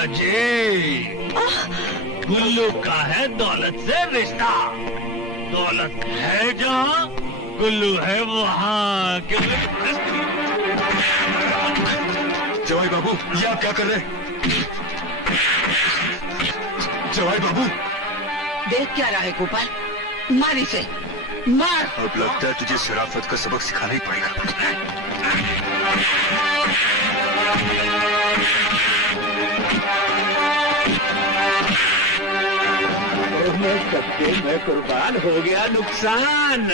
भैया जी, गुल्लू का है दौलत से रिश्ता। दौलत है जहाँ, गुल्लू है वहाँ। जवाई बाबू, ये आप क्या कर रहे हैं? जवाई बाबू, देख क्या रहा है गोपाल? मार इसे, मार। अब लगता है तुझे शराफत का सबक सिखाना ही पड़ेगा। मैं कुर्बान हो गया। नुकसान।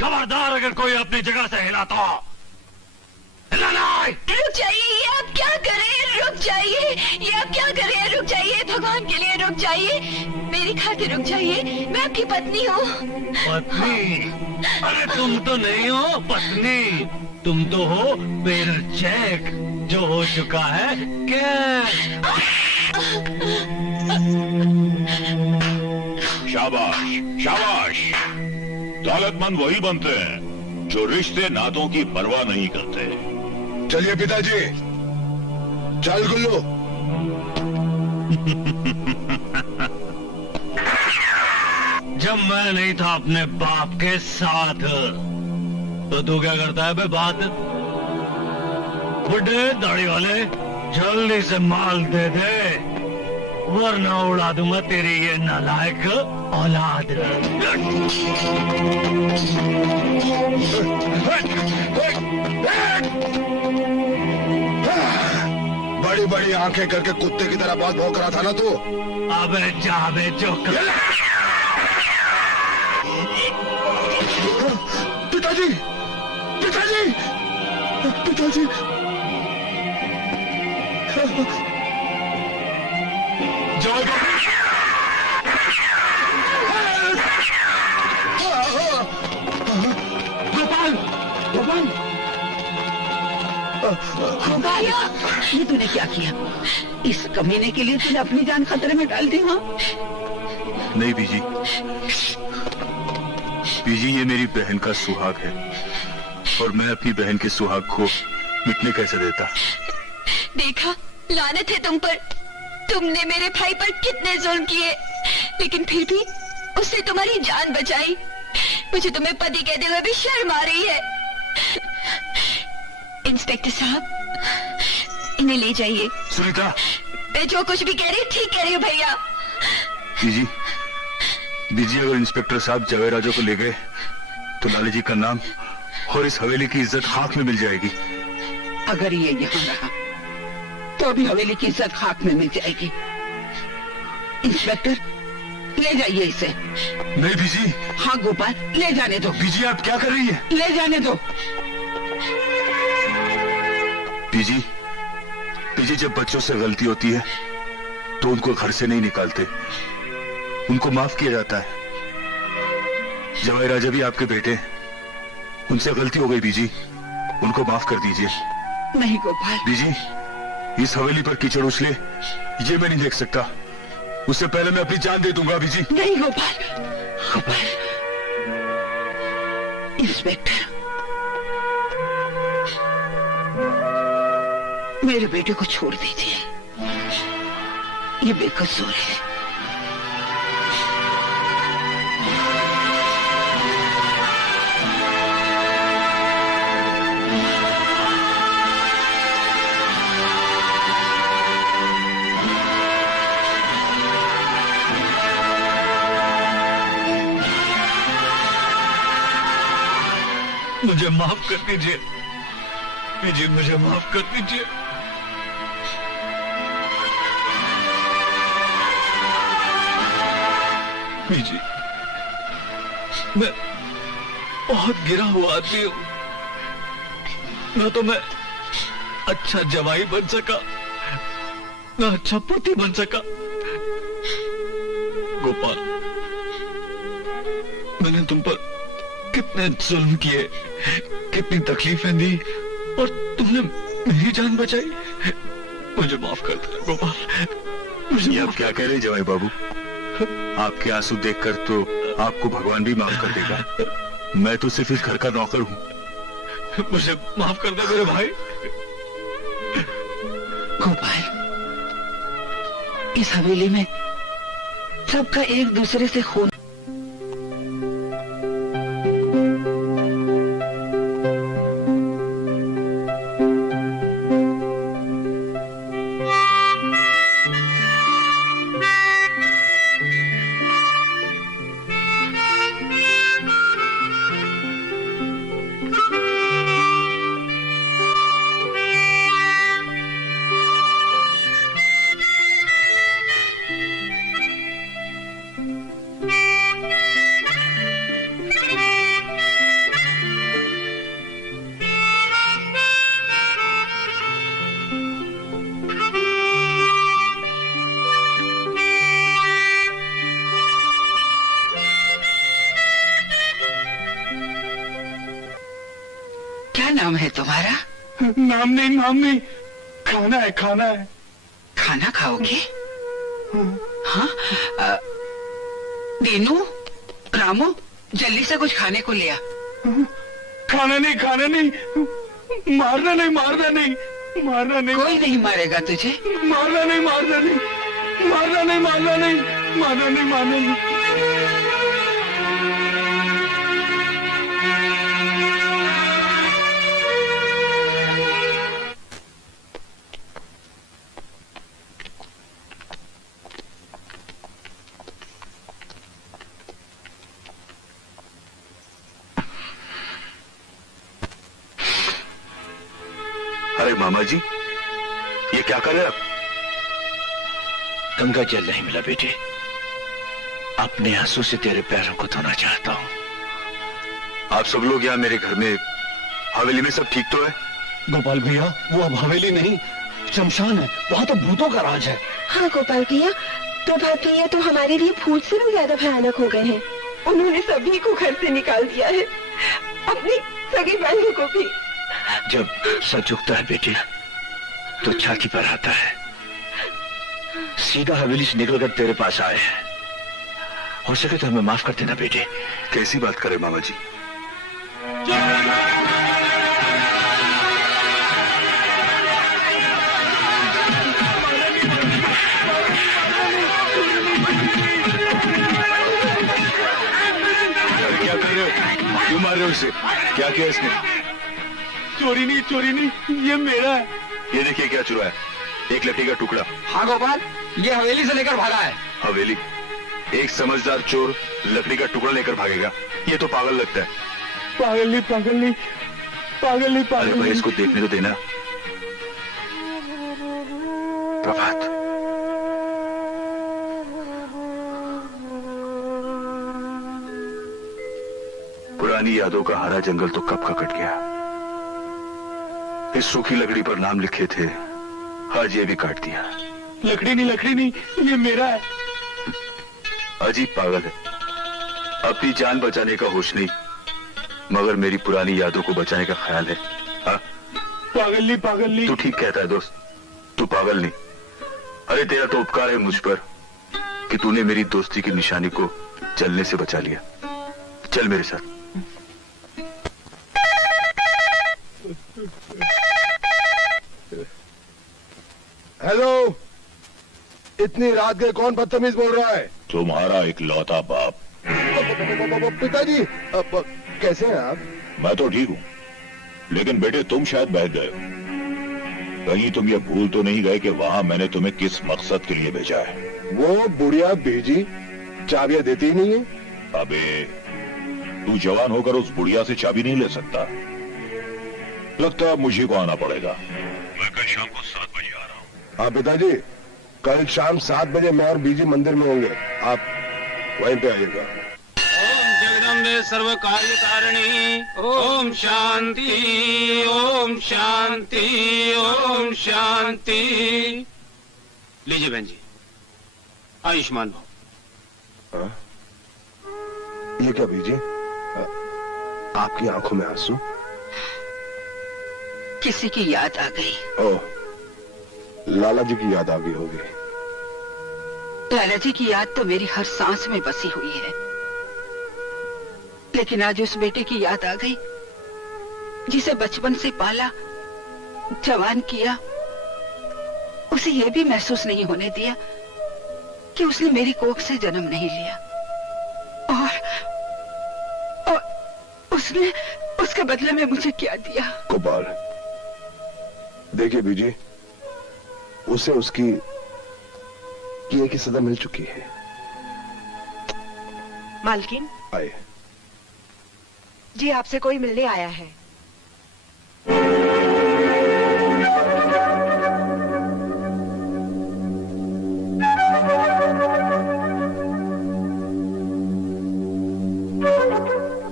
खबरदार, अगर कोई अपनी जगह से हिला तो हिलाना। रुक जाइए, ये आप क्या करें? रुक जाइए, ये आप क्या करें? रुक जाइए, भगवान के लिए रुक जाइए, मेरी खातिर रुक जाइए। मैं आपकी पत्नी हूँ। पत्नी? अरे तुम तो नहीं हो पत्नी, तुम तो हो पेरर चेक, जो हो चुका है कैश। शाबाश शाबाश। दौलतमंद वही बनते हैं जो रिश्ते नातों की परवाह नहीं करते। चलिए पिताजी, चल गुल्लू। जब मैं नहीं था अपने बाप के साथ, तो तू क्या करता है बे बात? बुड्ढे दाढ़ी वाले, जल्दी से माल दे दे, वरना उड़ा दूंगा तेरी ये नालायक औलाद। बड़ी बड़ी आंखें करके कुत्ते की तरह बहुत भौंक रहा था ना तू। अबे जा बे चुप। पिताजी, पिताजी, पिताजी। गोपाल, गोपाल, भैया, ये तूने क्या किया? इस कमीने के लिए तूने अपनी जान खतरे में डाल दी। हाँ नहीं बीजी, बीजी ये मेरी बहन का सुहाग है, और मैं अपनी बहन के सुहाग को मिटने कैसे देता? देखा, लानत है तुम पर। तुमने मेरे भाई पर कितने जुल्म किए, लेकिन फिर भी उसने तुम्हारी जान बचाई। मुझे तुम्हें पति कहते हुए भी शर्म आ रही है। इंस्पेक्टर साहब, इन्हें ले जाइए। सुनीता, मैं जो कुछ भी कह रही हूँ ठीक कह रही हूँ भैया। बीजी, बीजी अगर इंस्पेक्टर साहब जवेद राजा को ले गए तो लाली जी का नाम और इस हवेली की इज्जत खाक में मिल जाएगी। अगर ये यहाँ रहा तो भी हवेली की इज्जत खाक में मिल जाएगी। इंस्पेक्टर, ले जाइए इसे। नहीं बीजी। हाँ गोपाल, ले जाने दो। बीजी आप क्या कर रही है? ले जाने दो। बीजी, बीजी जब बच्चों से गलती होती है तो उनको घर से नहीं निकालते, उनको माफ किया जाता है। जवाई राजा भी आपके बेटे, उनसे गलती हो गई बीजी, उनको माफ कर दीजिए। नहीं गोपाल। बीजी, इस हवेली पर कीचड़ उछले ये मैं नहीं देख सकता, उससे पहले मैं अपनी जान दे दूंगा बीजी। नहीं गोपाल, गोपाल। इंस्पेक्टर, मेरे बेटे को छोड़ दीजिए, ये बेकसूर है। मुझे माफ कर दीजिए बीजी, मुझे माफ कर दीजिए। बीजी, मैं बहुत गिरा हुआ आदमी हूं। न तो मैं अच्छा जवाई बन सका, न अच्छा पति बन सका। गोपाल, मैंने तुम पर कितने जुल्म किए, कितनी तकलीफें दी, और तुमने मेरी जान बचाई। मुझे माफ कर देना गोपाल, मुझे ये आप क्या कह रहे हैं जवाई बाबू? आपके आंसू देखकर तो आपको भगवान भी माफ कर देगा। मैं तो सिर्फ इस घर का नौकर हूं। मुझे माफ कर दे मेरे भाई। गोपाल, इस हवेली में सबका एक दूसरे से खून। क्या नाम है तुम्हारा? नाम नहीं, खाना है, खाना है। खाना खाओगे? हाँ, दीनू, रामू, जल्दी से कुछ खाने को लिया। खाना नहीं, मारना नहीं। कोई नहीं मारेगा तुझे। मारना नहीं। अरे मामा जी, ये क्या कर रहे हैं आप? गंगा जल नहीं मिला बेटे, अपने आंसू से तेरे पैरों को धोना चाहता हूं। आप सब लोग यहाँ मेरे घर में हवेली में सब ठीक तो है? गोपाल भैया, वो अब हवेली नहीं, शमशान है। वहाँ तो भूतों का राज है। हाँ गोपाल भैया, प्रभात भैया तो हमारे लिए भूत से भी ज्यादा भयानक हो गए हैं। उन्होंने सभी को घर से निकाल दिया है, अपनी सगी बहनों को भी। जब सच उगता है बेटे तो छाती पर आता है। सीधा हवेली से निकलकर तेरे पास आए हैं। हो सके तो हमें माफ कर देना बेटे। कैसी बात करे मामा जी? क्या कर रहे हो? क्यों मार रहे हो इसे? क्या किया इसने? चोरी नहीं, ये मेरा है। ये देखिए क्या चुरा है, एक लकड़ी का टुकड़ा। हाँ गोपाल, ये हवेली से लेकर भागा है। हवेली? एक समझदार चोर लकड़ी का टुकड़ा लेकर भागेगा? ये तो पागल लगता है। पागल अरे भाई, इसको देखने तो देना। प्रभात, पुरानी यादों का हरा जंगल तो कब का कट गया। इस सूखी लकड़ी पर नाम लिखे थे, आज ये भी काट दिया। लकड़ी नहीं, ये मेरा है। अजीब पागल है, अपनी जान बचाने का होश नहीं, मगर मेरी पुरानी यादों को बचाने का ख्याल है। हाँ? पागल नहीं। तू ठीक कहता है दोस्त, तू पागल नहीं। अरे तेरा तो उपकार है मुझ पर कि तूने मेरी दोस्ती की निशानी को जलने से बचा लिया। चल मेरे साथ। हेलो, इतनी रात के कौन बदतमीज बोल रहा है? तुम्हारा इकलौता बाप। पिताजी, कैसे हैं आप? मैं तो ठीक हूँ, लेकिन बेटे तुम शायद बह गए हो। कहीं तुम ये भूल तो नहीं गए कि वहाँ मैंने तुम्हें किस मकसद के लिए भेजा है? वो बुढ़िया बीजी चाबियां देती ही नहीं है। अबे तू जवान होकर उस बुढ़िया से चाबी नहीं ले सकता। लगता है मुझे को आना पड़ेगा। मैं कल शाम को 7 बजे आ रहा हूँ। हाँ पिताजी, कल शाम 7 बजे मैं और बीजी मंदिर में होंगे, आप वहीं पे आइएगा। ओम जगदम्बे सर्व कार्य कारिणी। ओम शांति, ओम शांति, ओम शांति। लीजिए बहन जी, आयुष्मान भव। हाँ? ये क्या बीजी, आपकी आंखों में आंसू? किसी की याद आ गई। ओह, लाला जी की याद आ गई होगी। लाला जी की याद तो मेरी हर सांस में बसी हुई है, लेकिन आज उस बेटे की याद आ गई जिसे बचपन से पाला, जवान किया। उसे यह भी महसूस नहीं होने दिया कि उसने मेरी कोख से जन्म नहीं लिया, और उसने उसके बदले में मुझे क्या दिया। गोपाल, देखिए बीजी, उसे उसकी किए की सजा मिल चुकी है। मालकिन आए। जी, आपसे कोई मिलने आया है।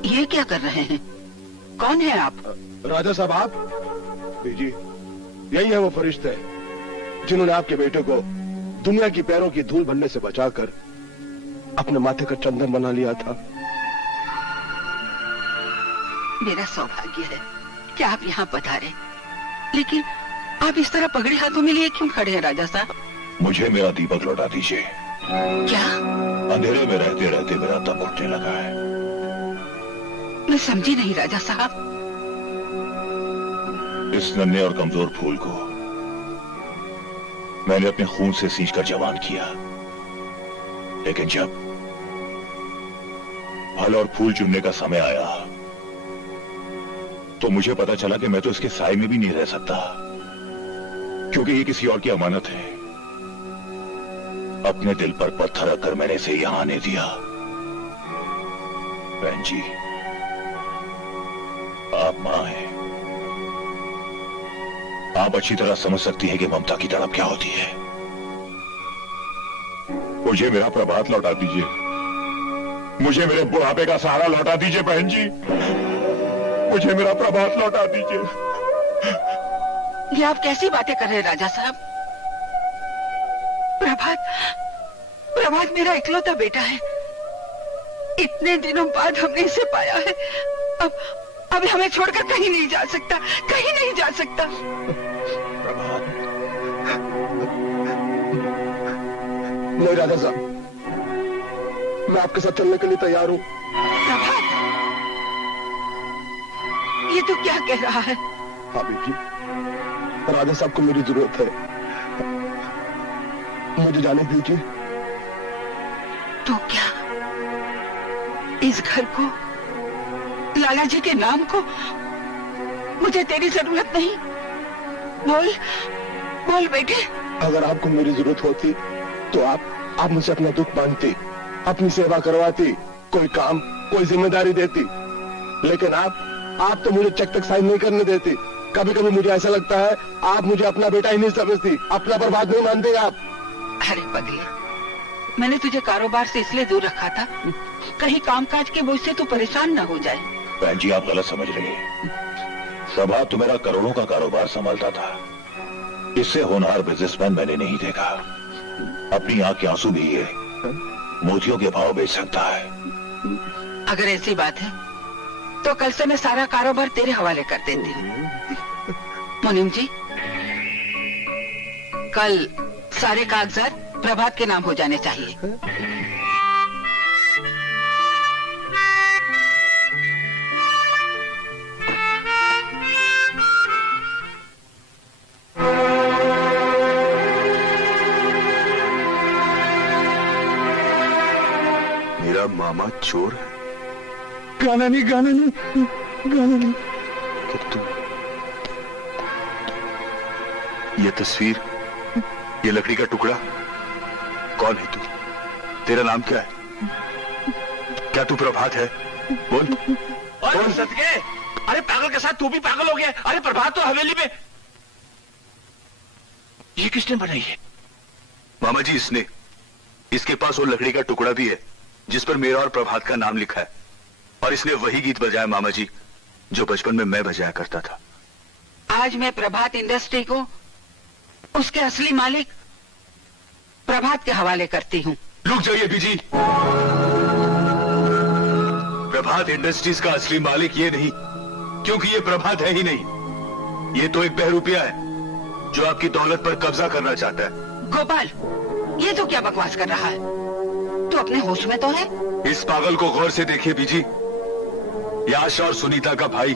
ये क्या कर रहे हैं? कौन है आप? राजा साहब, आप? बीजी, यही है वो फरिश्ते जिन्होंने आपके बेटे को दुनिया की पैरों की धूल भरने से बचाकर अपने माथे का चंदन बना लिया था। मेरा सौभाग्य है कि आप यहाँ पधारे, लेकिन आप इस तरह पगड़ी हाथों में लिए क्यों खड़े हैं राजा साहब? मुझे मेरा दीपक लौटा दीजिए। क्या? अंधेरे में रहते रहते मेरा दम घुटने लगा है। मैं समझी नहीं राजा साहब। इस नन्हे और कमजोर फूल को मैंने अपने खून से सींचकर जवान किया, लेकिन जब फल और फूल चुनने का समय आया तो मुझे पता चला कि मैं तो इसके साए में भी नहीं रह सकता, क्योंकि ये किसी और की अमानत है। अपने दिल पर पत्थर रखकर मैंने इसे यहां आने दिया। बहन जी, आप मां हैं, आप अच्छी तरह समझ सकती हैं कि ममता की तड़प क्या होती है। मुझे मेरा प्रभात लौटा दीजिए, मुझे मेरे बुढ़ापे का सहारा लौटा दीजिए। बहन जी, मुझे मेरा प्रभात लौटा दीजिए। ये आप कैसी बातें कर रहे हैं राजा साहब? प्रभात मेरा इकलौता बेटा है। इतने दिनों बाद हमने इसे पाया है। अब हमें छोड़कर कहीं नहीं जा सकता, कहीं नहीं जा सकता। प्रभात, नहीं राजा साहब, मैं आपके साथ चलने के लिए तैयार हूँ। प्रभात, ये तो क्या कह रहा है? हाँ बेटी, राजा साहब को मेरी जरूरत है, मुझे जाने दीजिए। तो क्या इस घर को, लाला जी के नाम को, मुझे तेरी जरूरत नहीं? बोल बेटे। अगर आपको मेरी जरूरत होती तो आप मुझसे अपना दुख मांगती, अपनी सेवा करवाती, कोई काम, कोई जिम्मेदारी देती, लेकिन आप तो मुझे चेक तक साइन नहीं करने देती। कभी कभी मुझे ऐसा लगता है आप मुझे अपना बेटा ही नहीं समझती, अपना बर्बाद नहीं मानते आप। अरे पगले, मैंने तुझे कारोबार से इसलिए दूर रखा था कहीं कामकाज के बोझ से तू परेशान न हो जाए। बहन जी, आप गलत समझ रही हैं। प्रभात तो मेरा करोड़ों का कारोबार संभालता था, इससे होनहार बिजनेसमैन मैंने नहीं देखा। अपनी आंख के आंसू भी ये मोतियों के भाव बेच सकता है। अगर ऐसी बात है तो कल से मैं सारा कारोबार तेरे हवाले कर देती हूँ। मुनीम जी, कल सारे कागजात प्रभात के नाम हो जाने चाहिए। मेरा मामा चोर है? गाना नहीं। तो तुम, ये तस्वीर, ये लकड़ी का टुकड़ा, कौन है तू? तेरा नाम क्या है? क्या तू प्रभात है? बोल। और सदके, अरे पागल के साथ तू भी पागल हो गया। अरे प्रभात तो हवेली में। ये किसने बनाई है? मामा जी इसने, इसके पास वो लकड़ी का टुकड़ा भी है जिस पर मेरा और प्रभात का नाम लिखा है, और इसने वही गीत बजाया मामा जी जो बचपन में मैं बजाया करता था। आज मैं प्रभात इंडस्ट्री को उसके असली मालिक प्रभात के हवाले करती हूँ। रुक जाइए बीजी। प्रभात इंडस्ट्रीज का असली मालिक ये नहीं, क्योंकि ये प्रभात है ही नहीं। ये तो एक बहरूपिया है जो आपकी दौलत पर कब्जा करना चाहता है। गोपाल, ये तो क्या बकवास कर रहा है? तू अपने होश में तो है? इस पागल को गौर से देखिए बीजी। ये आशा और सुनीता का भाई,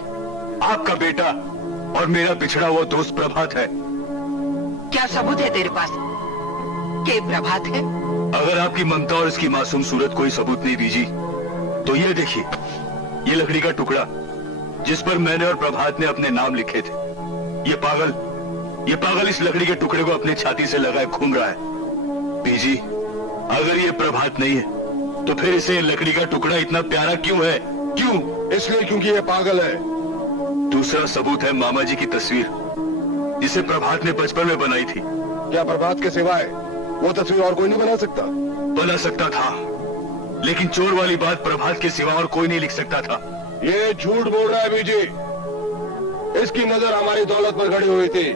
आपका बेटा और मेरा बिछड़ा हुआ दोस्त प्रभात है। क्या सबूत है तेरे पास कि प्रभात है? अगर आपकी ममता और इसकी मासूम सूरत कोई सबूत नहीं बीजी, तो ये देखिए, ये लकड़ी का टुकड़ा जिस पर मैंने और प्रभात ने अपने नाम लिखे थे। ये पागल इस लकड़ी के टुकड़े को अपनी छाती से लगाए घूम रहा है। बीजी, अगर ये प्रभात नहीं है तो फिर इसे लकड़ी का टुकड़ा इतना प्यारा क्यों है? क्यों? इसलिए क्योंकि ये पागल है। दूसरा सबूत है मामा जी की तस्वीर, जिसे प्रभात ने बचपन में बनाई थी। क्या प्रभात के सिवाय वो तस्वीर और कोई नहीं बना सकता? बना सकता था, लेकिन चोर वाली बात प्रभात के सिवा और कोई नहीं लिख सकता था। ये झूठ बोल रहा है बीजी। इसकी नजर हमारी दौलत पर गड़ी हुई थी।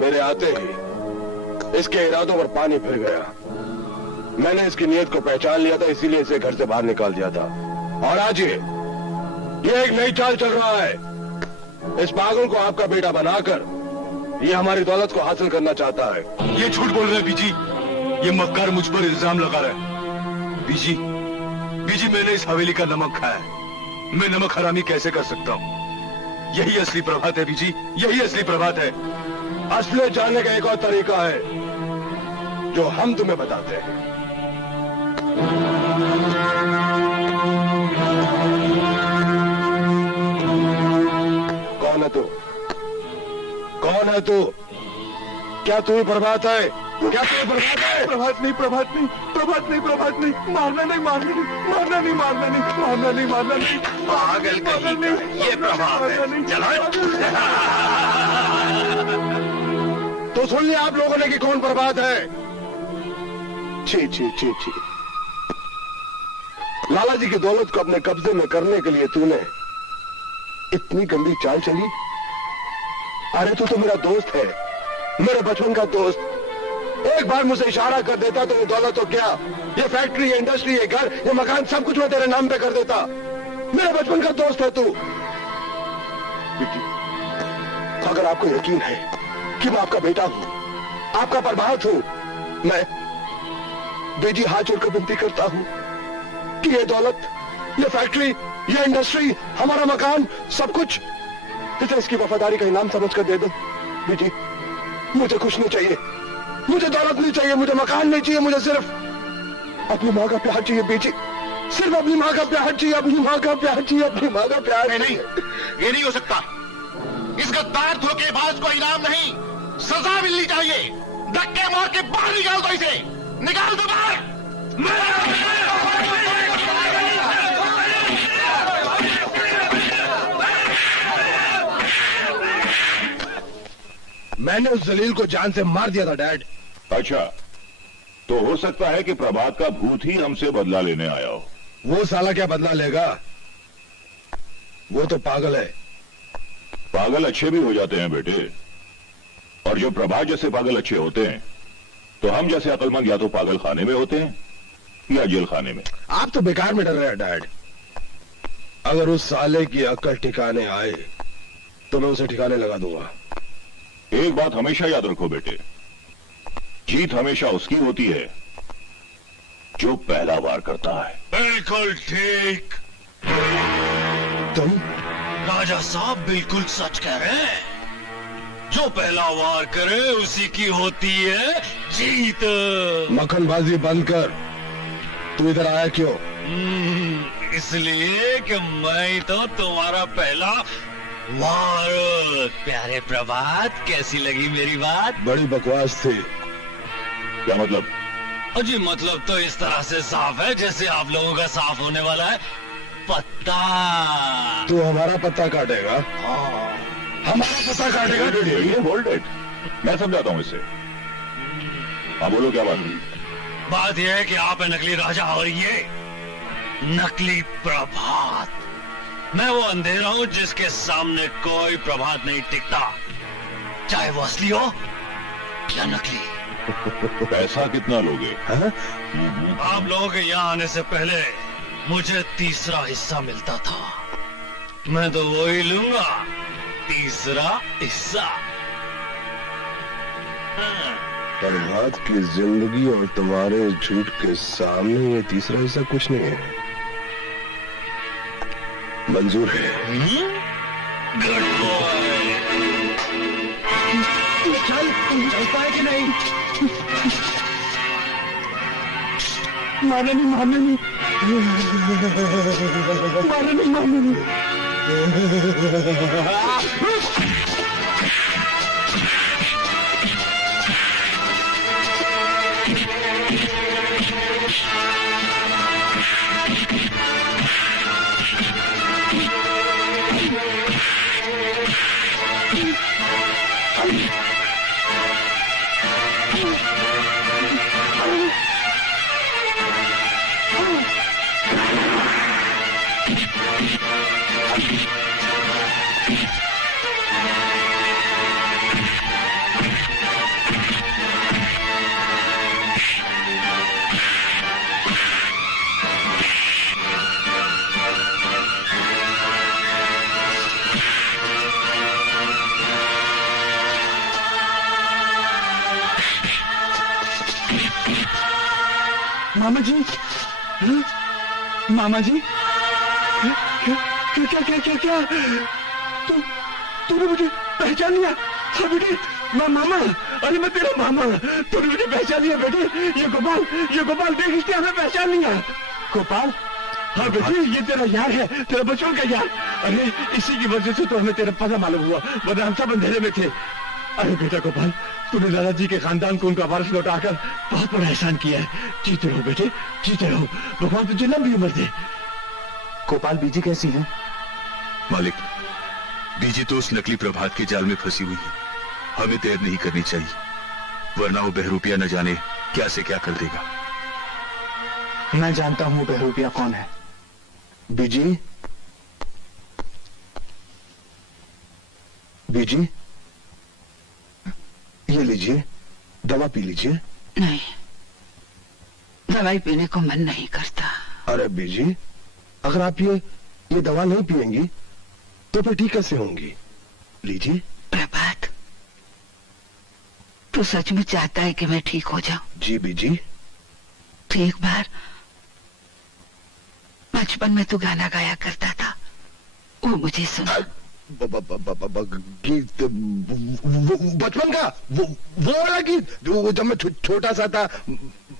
मेरे आते ही इसके इरादों पर पानी फिर गया। मैंने इसकी नीयत को पहचान लिया था, इसीलिए इसे घर से बाहर निकाल दिया था। और आज ये एक नई चाल चल रहा है। इस पागल को आपका बेटा बनाकर ये हमारी दौलत को हासिल करना चाहता है। ये झूठ बोल रहा है बीजी। ये मक्कार मुझ पर इल्जाम लगा रहा है। बीजी, मैंने इस हवेली का नमक खाया है। मैं नमक हरामी कैसे कर सकता हूँ? यही असली प्रभात है बीजी, यही असली प्रभात है। असलियत जानने का एक और तरीका है जो हम तुम्हें बताते हैं। कौन है तू? कौन है तू? क्या तू ही प्रभात है? क्या तू प्रभात है? प्रभात नहीं, प्रभात नहीं, प्रभात नहीं, प्रभात नहीं। मारना नहीं, मारना नहीं, मारना नहीं, मारना नहीं, मारना नहीं, मारना नहीं। पागल कहीं का, ये प्रभात है। चलो। तो सुन लिया आप लोगों ने कि कौन प्रभात है? छी छी छी छी। लाला जी की दौलत को अपने कब्जे में करने के लिए तूने इतनी गंदी चाल चली। अरे तू तो मेरा दोस्त है, मेरे बचपन का दोस्त। एक बार मुझे इशारा कर देता तो ये दौलत तो क्या, ये फैक्ट्री, ये इंडस्ट्री, ये घर, ये मकान, सब कुछ मैं तेरे नाम पे कर देता। मेरे बचपन का दोस्त है तू। अगर आपको यकीन है कि मैं आपका बेटा हूं, आपका प्रभात हूं, मैं बेजी हाथ जोड़कर विनती करता हूं कि ये दौलत, ये फैक्ट्री, ये इंडस्ट्री, हमारा मकान, सब कुछ इसे इसकी वफादारी का इनाम समझकर दे दो। बेटी, मुझे कुछ नहीं चाहिए, मुझे दौलत नहीं चाहिए, मुझे मकान नहीं चाहिए, मुझे सिर्फ अपनी माँ का प्यार चाहिए। बेटी, सिर्फ अपनी माँ का प्यार चाहिए, अपनी माँ का प्यार चाहिए, अपनी माँ का प्यार। नहीं, ये नहीं हो सकता। इस गद्दार धोखेबाज को इनाम नहीं, सजा मिलनी चाहिए। धक्के मार के बाहर निकाल दो इसे, निकाल दो बाहर। मैंने उस जलील को जान से मार दिया था डैड। अच्छा, तो हो सकता है कि प्रभात का भूत ही हमसे बदला लेने आया हो। वो साला क्या बदला लेगा? वो तो पागल है। पागल अच्छे भी हो जाते हैं बेटे, और जो प्रभात जैसे पागल अच्छे होते हैं, तो हम जैसे अक्लमंद या तो पागल खाने में होते हैं या जेल खाने में। आप तो बेकार में डर रहे हैं डैड। अगर उस साले की अक्ल ठिकाने आए तो मैं उसे ठिकाने लगा दूंगा। एक बात हमेशा याद रखो बेटे, जीत हमेशा उसकी होती है जो पहला वार करता है। बिल्कुल ठीक। तुम? राजा साहब बिल्कुल सच कह रहे हैं। जो पहला वार करे उसी की होती है जीत। मक्खनबाजी बंद कर। तू इधर आया क्यों? इसलिए कि मैं तो तुम्हारा पहला वार। प्यारे प्रभात, कैसी लगी मेरी बात? बड़ी बकवास थी। क्या मतलब? अजी मतलब तो इस तरह से साफ है जैसे आप लोगों का साफ होने वाला है पत्ता। तू हमारा पत्ता काटेगा? हमारा पत्ता काटेगा? होल्ड इट, मैं समझाता हूँ इससे। हाँ बोलो, क्या बात हुई? बात यह है कि आप है नकली राजा और ये नकली प्रभात। मैं वो अंधेरा हूं जिसके सामने कोई प्रभात नहीं टिकता, चाहे वो असली हो या नकली। पैसा कितना लोगे? आप लोगों के यहाँ आने से पहले मुझे तीसरा हिस्सा मिलता था, मैं तो वो ही लूंगा, तीसरा हिस्सा। प्रभात की जिंदगी और तुम्हारे झूठ के सामने ये तीसरा हिस्सा कुछ नहीं है। मंजूर है? Good boy. चलता है कि नहीं? मारने नहीं, मारने नहीं, मारने नहीं, मारने नहीं। मामा जी, मामा जी, क्या क्या क्या क्या क्या तूने मुझे पहचान लिया? हाँ बेटे, मामा, अरे मैं तेरा मामा, तूने मुझे पहचान लिया बेटे। ये गोपाल देख, इसने हमें पहचान लिया। गोपाल? हाँ बेटे, ये तेरा यार है, तेरा बचपन का यार। अरे इसी की वजह से तो हमें तेरा पता मालूम हुआ, वरना हम सब अंधेरे में थे। अरे बेटा गोपाल, तूने दादाजी के खानदान को उनका वारिस लौटाकर बहुत बड़ा एहसान किया है। जीते रहो बेटे, जीते रहो, भगवान तुझे लंबी उम्र दे। गोपाल, बीजी कैसी है? मालिक, बीजी तो उस नकली प्रभात के जाल में फंसी हुई है। हमें देर नहीं करनी चाहिए, वरना वो बहरूपिया न जाने क्या से क्या कर देगा। मैं जानता हूं बहरूपिया कौन है। बीजी, बीजी, ये लीजिए, दवा पी लीजिए। नहीं, दवाई पीने को मन नहीं करता। अरे बीजी, अगर आप ये दवा नहीं पिएंगी तो फिर ठीक कैसे होंगी? लीजिए। प्रभात, तू सच में चाहता है कि मैं ठीक हो जाऊं? जी बीजी। तो एक बार बचपन में तू गाना गाया करता था, वो मुझे सुना। गीत? बचपन का वो वाला गीत जो जब मैं छोटा सा था।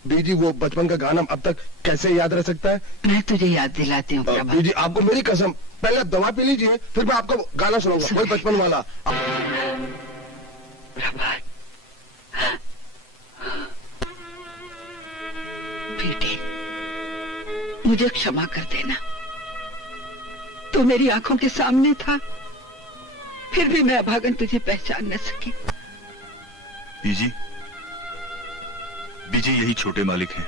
बीजी, वो बचपन का गाना अब तक कैसे याद रह सकता है? मैं तुझे याद दिलाती हूँ प्रभात। बीजी, आपको मेरी कसम, पहले आप दवा पी लीजिए, फिर मैं आपको गाना सुनाऊंगा, वही बचपन वाला। प्रभात, बेटे, मुझे क्षमा कर देना। तू मेरी आंखों के सामने था, फिर भी मैं अभागन तुझे पहचान न सकी। बीजी, बीजी यही छोटे मालिक हैं,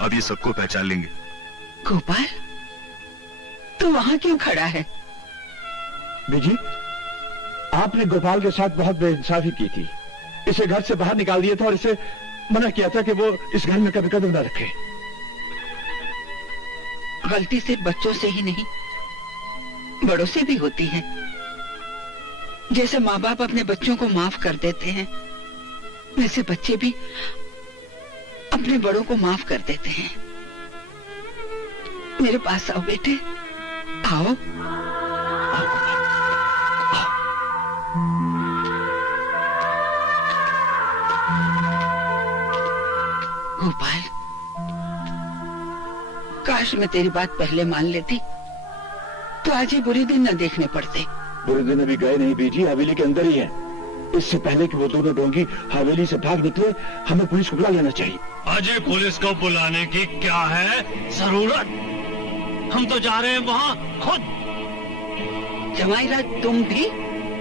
अब ये सबको पहचान लेंगे। गोपाल, तू वहां क्यों खड़ा है? बीजी, आपने गोपाल के साथ बहुत बेइंसाफी की थी। इसे घर से बाहर निकाल दिया था और इसे मना किया था कि वो इस घर में कभी कदम न रखे। गलती सिर्फ बच्चों से ही नहीं, बड़ों से भी होती है। जैसे माँ बाप अपने बच्चों को माफ कर देते हैं, वैसे बच्चे भी अपने बड़ों को माफ कर देते हैं। मेरे पास आओ बेटे, आओ। गोपाल, काश मैं तेरी बात पहले मान लेती तो आज ये बुरे दिन न देखने पड़ते। बुरे दिन अभी गए नहीं बीजी, हवेली के अंदर ही है। इससे पहले कि वो दोनों डोंगी हवेली से भाग निकले हमें पुलिस को बुला लेना चाहिए। अजय पुलिस को बुलाने की क्या है जरूरत? हम तो जा रहे हैं वहाँ खुद। जवाई राज तुम भी